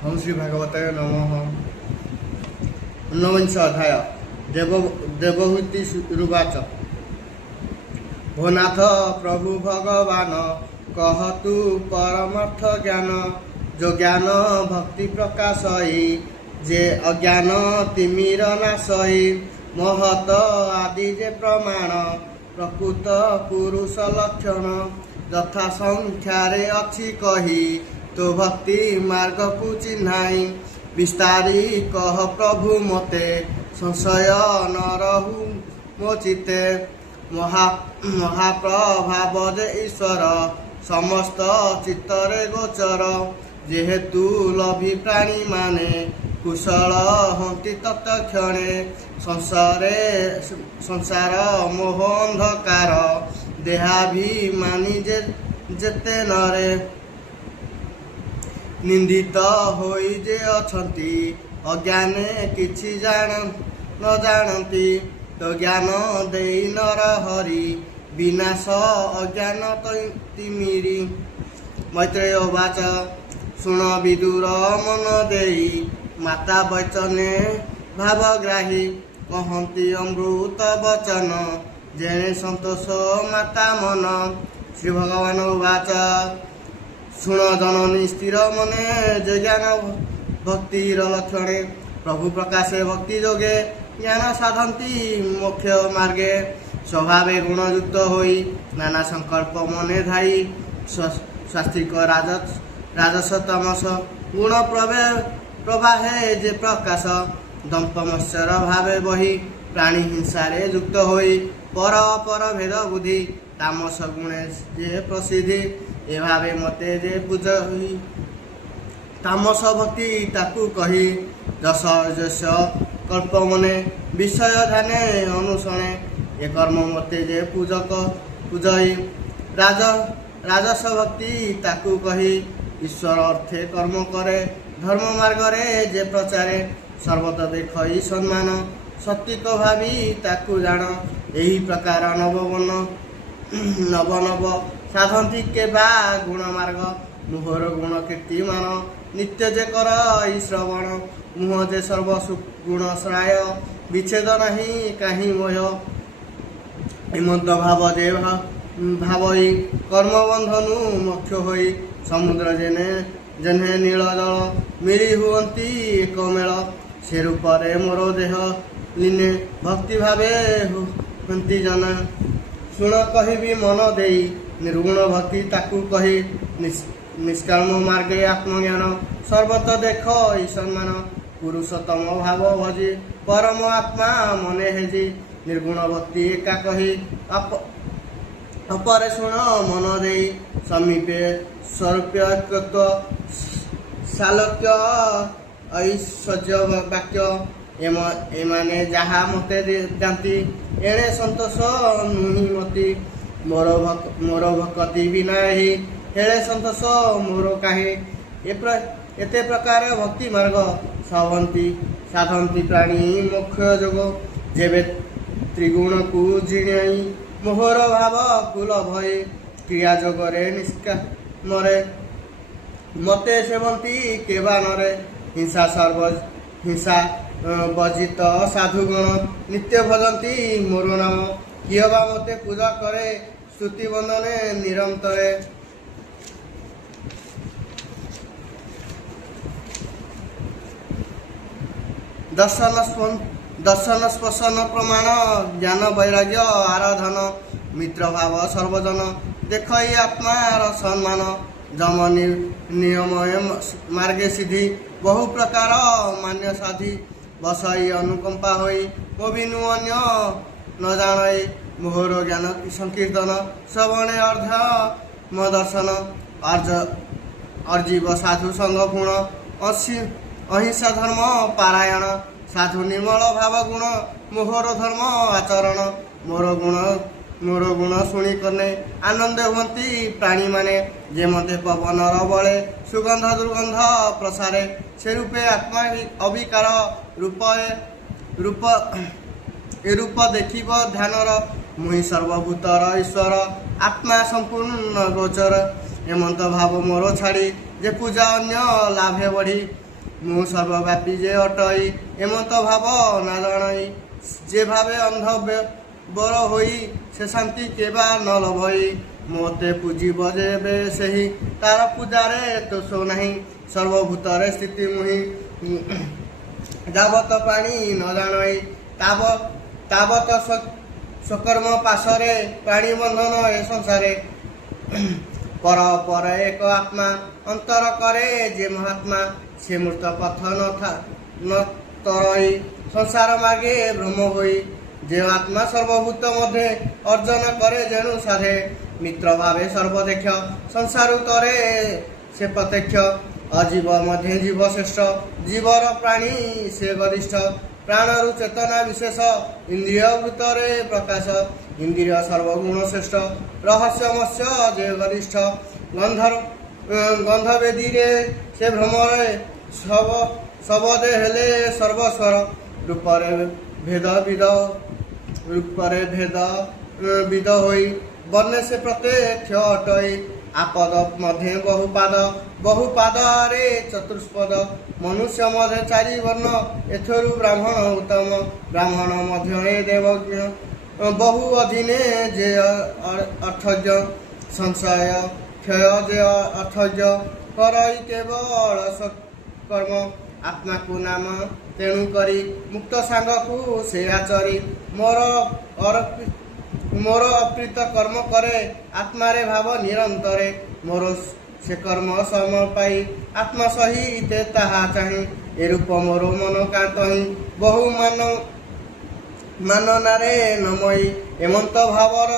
ओम श्री भगवते नमः। ऊनविंश अध्याय देवहूति रुवाच। भोनाथ प्रभु भगवान कहतु परमार्थ ज्ञान, जो ज्ञान भक्ति प्रकाशई, जे अज्ञान तिमिर नाशई, महत आदि जे प्रमाण, प्रकृत पुरुष लक्षण, यथा संख्यारे अछि कही, तो भक्ति मार्ग को चिन्हाई, विस्तारी कह प्रभु मते, संशय न रहु मो चित्ते, महाप्रभाव जे ईश्वर, समस्त चित्तरे गोचर, जेहेतु लभी प्राणी माने, कुशल हंति तत्क्षणे, संसार मोह अंधकार, देहाभिमानी जेते नरे, निंदित होई जे अछंती, अज्ञाने किछि न जानती, तो ज्ञान देई नर हरि, विनाश अज्ञान तिमिरी। मैत्रेय उवाच। शुण विदुर मन देई, माता वचने भावग्राही, कहती अमृत वचन, जेणे संतोष माता मन। श्री भगवान उवाच। शुण जननी स्थिर मने, जे ज्ञान भक्तिर लक्षणे, प्रभु प्रकाशे भक्ति जोगे, ज्ञान साधंती मोक्ष मार्गे, स्वभावे गुणयुक्त होई, नाना संकल्प मने धाई, स्वास्तिक राजस तमस, गुण प्रवाहे जे प्रकाश, दंपमत्सर भावे बही, प्राणी हिंसारे युक्त होई, पर भेद बुद्धि, तामस गुणे जे प्रसिद्धि, एभावे मते जे पूजहि, तामस भक्ति ताकू कही, जस जस कल्प मने, विषय ध्याने अनुसणे, ए कर्म मते जे पूजहि, राजस भक्ति ताकू कही, ईश्वर अर्थे कर्म करे, धर्म मार्गरे जे प्रचारे, सर्वत देखई सम्मान, सत्विक भावी ताकू जान, एही प्रकार नव साधंती के बा गुण मार्ग, मुहर गुण कीर्तिमान, नित्य जे कर ई श्रवण, मुह जे सर्व गुण श्राय, विच्छेद नहीं काहि मोय, हिमंत भाव जे भावई, कर्म बंधनु मोक्ष होई, समुद्र जेने नील जल, मिली हुअंती एक मेल, से रूपरे मोर देह लीने, भक्ति भावे हुंती जना। शुण कहिबी मन देई, निर्गुण भक्ति ताकू कही, निष्काम मार्गे आत्मज्ञान, सर्वत देख ईश्वरमान, पुरुषोत्तम भाव भजी, परम आत्मा मने हेजी, निर्गुण भक्ति एका कही, अपरे शुण मन देई, समीपे स्वरूप्यकृत शालक्य ऐश्वर्य वाक्य, एमाने जहा मते जाती, एणे संतोष नुहि मती, मोर भक्ति बिना ही, हेले संतोष मोर काहे, एते प्रकार भक्ति मार्ग, साधंती प्राणी मोक्ष जोग, जेबे त्रिगुण को जिणई, मोहर भाव कुल भय, क्रिया जोगरे निष्कामरे, मते सेवंती केबा नरे, हिंसा बजित साधुगण, नित्य भजंती मोर नाम, कियबा मते पूजा करे, स्तुति बंदने निरंतरे। दर्शन स्पर्शन प्रमाण, ज्ञान वैराग्य आराधन, मित्र भाव सर्वजन, देखई आत्मार सम्मान, जम नियम मार्गे सिद्धि, बहु प्रकार मान्य साधि, बसई अनुकंपा होई, मो बिनु अन्य न जानई, मोहर ज्ञान संकीर्तन, श्रवणे अर्ध म दर्शन, अर्जीव साधु संग गुण, अहिंसा धर्म पारायण, साधु निर्मल भाव गुण, मोहर धर्म आचरण, मोर गुण शुणी कने, आनंद हुंती प्राणी माने, जे मते पवनर बळे, सुगंध दुर्गंध प्रसारे, से रूपे आत्मा अविकार, रूप देखिब ध्यानर, मुहि सर्वभूतर ईश्वर, आत्मा संपूर्ण गोचर, हेमंत भाव मोर छाड़ी, जे पूजा अन्य लाभे बढ़ी, ମୁଁ ସର୍ବବ୍ୟାପୀ ଯେ ଅଟଇ ଏମନ୍ତ ଭାବ ନା ଜଣଇ ଯେ ଭାବେ ଅନ୍ଧ ବର ହୋଇ ସେ ଶାନ୍ତି କେବା ନ ଲଭଇ ମୋତେ ପୂଜିବ ଯେବେ ସେହି ତାର ପୂଜାରେ ଦୋଷ ନାହିଁ ସର୍ବଭୂତରେ ସ୍ଥିତି ମୁହିଁ ଯାବତ ପ୍ରାଣୀ ନ ଜାଣଇ ତାବତ ସ୍ୱକର୍ମ ପାଶରେ ପ୍ରାଣୀ ବନ୍ଧନ ଏ ସଂସାରେ ପର ପର ଏକ ଆତ୍ମା ଅନ୍ତର କରେ ଯେ ମହାତ୍ମା ସେ ମୃତ ପଥ ନ ତରଇ ସଂସାର ମାର୍ଗେ ଭ୍ରମ ହୋଇ যে আত্মা সর্বভূত মধ্যে অর্জন করে যেণু সাধে মিত্র ভাবে সর্বদেক্ষ সংসার তরে সে প্রত্যক্ষ অজীব মধ্যে জীব শ্রেষ্ঠ জীবর প্রাণী সে গরিষ্ঠ প্রাণরু চেতনা বিশেষ ইন্দ্রিয় বৃতরে প্রকাশ ইন্দ্রিয় সর্বগুণ শ্রেষ্ঠ রহস্যমস্য যে গরিষ্ঠ গন্ধবেদীরে সে ভ্রমরে সবদে হেলে সর্বস্বর রূপরে ভেদ বিদ হই বর্ণে সে প্রত্যক্ষ অটই আপদ মধ্যে বহুপাদরে চতুষ্পদ মনুষ্য মধ্যে চারি বর্ণ এথরু ব্রাহ্মণ উত্তম ব্রাহ্মণ মধ্যে দেবজ্ঞ বহু অধীনে যে অর্থজ্ঞ সংশয় ক্ষয় যে অর্থজ্ঞ করই কেবল কর্ম আত্মাকু নাম তেণু করি মুক্ত সাঙ্গকু সে আচরি মোর অপ্রীত কর্ম করে আত্মারে ভাব নিরন্তরে মোর সে কর্ম সম পাই আত্মা সহিতে তাহা চাহি এরূপ মোর মন কান্তহি বহু মাননারে নময়ী এমন্ত ভাবর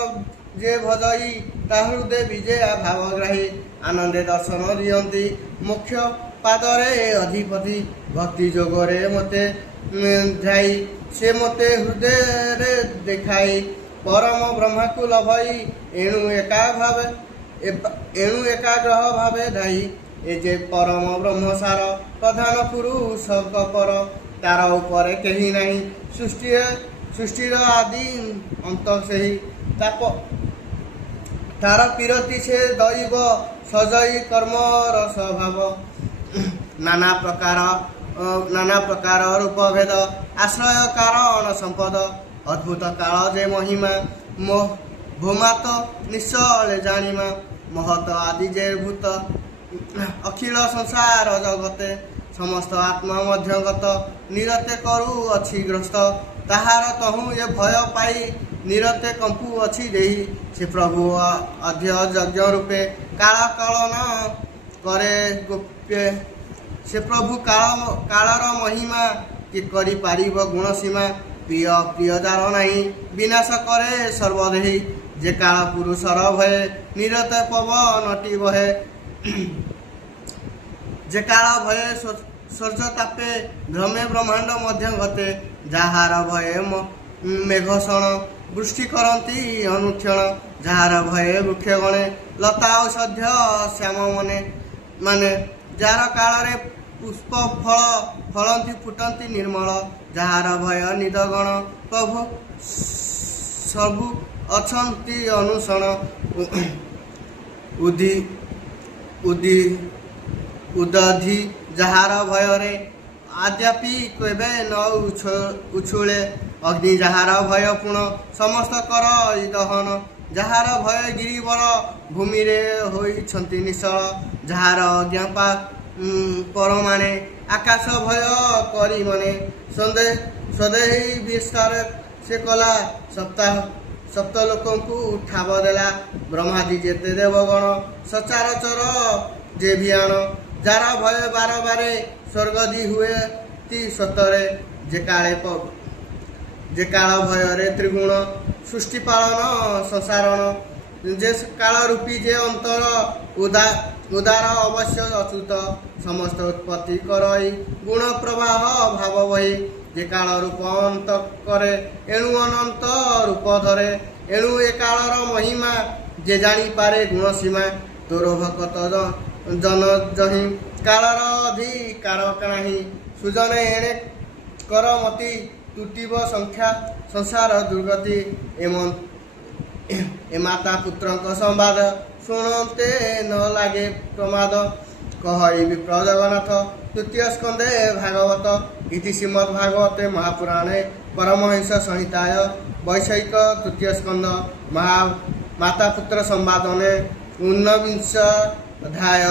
যে ভজই তা হৃদে বিজয়া ভাবগ্রাহী আনন্দে দর্শন দিয়ନ୍ତି মুখ্য পাদরে অধিপতি ভক্তি যোগরে মতে যাই সে মতে হৃদୟରେ দেখাই পরম ব্রহ্মাকু লভই এণু একাগ্রহ ভাবে ধাই এ যে পরম ব্রহ্মসার প্রধান পুরুষ পর তার উপরে কেহি নাই সৃষ্টির আদি অন্ত ସେହି তার পিরতি সে দৈব সজই কর্মর স্বভাব নানা প্রকার রূপভেদ আশ্রয় কারণ সম্পদ অদ্ভুত কাল যে মহিমা ভূমাত নিশ্চলে জানিমা মহত আদি যে ভূত অখিল সংসার জগতে সমস্ত আত্মা মধ্যগত নিরতে করু অছি গ্রস্ত তাহার তহু এ ভয় পাই নিরতে কম্পু অছি দেহি সে প্রভু অধ্য যজ্ঞ রূপে কাଳ কলন করে গোপ্যে সে প্রভু কাଳର মহিমা কি କରି ପାରିବ ଗୁଣ ସୀମା প্রিয় যার নাই বিনাশ করে সর্বদেহী যে কাଳ পুরুষর ভয়ে নিরতে পবনটি বহে যে কাଳ ভয়ে সূর্য তাপে ভ্রমে ব্রহ্মাণ্ড ମଧ୍ୟ গতে যাহার ভয়ে মেঘষণ বৃষ্টি করନ୍ତି অনুক্ষণ যাহার ভয়ে বৃক্ষ গণে লতা ঔষধ্য শ্যাମ ମାନେ যার কাଳରେ পুষ্প ফলନ୍ତି ফুটନ୍ତି ନିର୍ମଳ ଯାହାର ଭୟ ନିଦଗଣ ପ୍ରଭୁ ସବୁ ଅଛନ୍ତି ଅନୁସରଣ ଉଦଧି ଯାହାର ଭୟରେ ଆଦ୍ୟାପି କେବେ ନ ଉଛୁଳେ ଅଗ୍ନି ଯାହାର ଭୟ ପୁଣ ସମସ୍ତ କର ଦହନ ଯାହାର ଭୟ ଗିରିବର ଭୂମିରେ ହୋଇଛନ୍ତି ନିଶ୍ଚଳ ଯାହାର ଅଜ୍ଞା ପରମାଣେ ଆକାଶ ଭୟ କରି ମନେ ସନ୍ଦେହୀ ବିସ୍ତାର ସେ କଲା ସପ୍ତ ଲୋକଙ୍କୁ ଠାବ ଦେଲା ବ୍ରହ୍ମାଦି ଯେତେ ଦେବଗଣ ସଚାରଚର ଯେ ଭିଆଣ ଯାର ଭୟ ବାରବାରେ ସ୍ୱର୍ଗଦି ହୁଏ ତି ସତରେ ଯେ କାଳ ଭୟରେ ତ୍ରିଗୁଣ ସୃଷ୍ଟି ପାଳନ ସଂସାରଣ যে কাଳ রূপী যে অন্তর উদার অবশ্য অচ্যুত সমস্ত উৎপত্তি করই গুণ প্রবাহ ভাব বহি যে কাଳ রূপ অন্ত করে এণু অনন্ত রূপ ধরে এণু এ কাଳର মহিমা যে জানিপারে গুণ সীমা তোর ভকত জন জহি কাଳର ଅଧିକାର କାହିଁ ସୁଜନେ ଏଣେ କର ମତି ତୁଟିବ ସଂଖ୍ୟା ସଂସାର ଦୁର୍ଗତି ଏ ମାତା ପୁତ୍ରଙ୍କ ସମ୍ବାଦ ଶୁଣନ୍ତେ ନ ଲାଗେ ପ୍ରମାଦ कह विप्र जगन्नाथ तृतीय स्कंदे भागवत इति श्रीमद्भागवते महापुराणे परमहंस संहिताय वैषयिक तृतीय स्कंद माता पुत्र संवादने ऊनविंश अध्याय।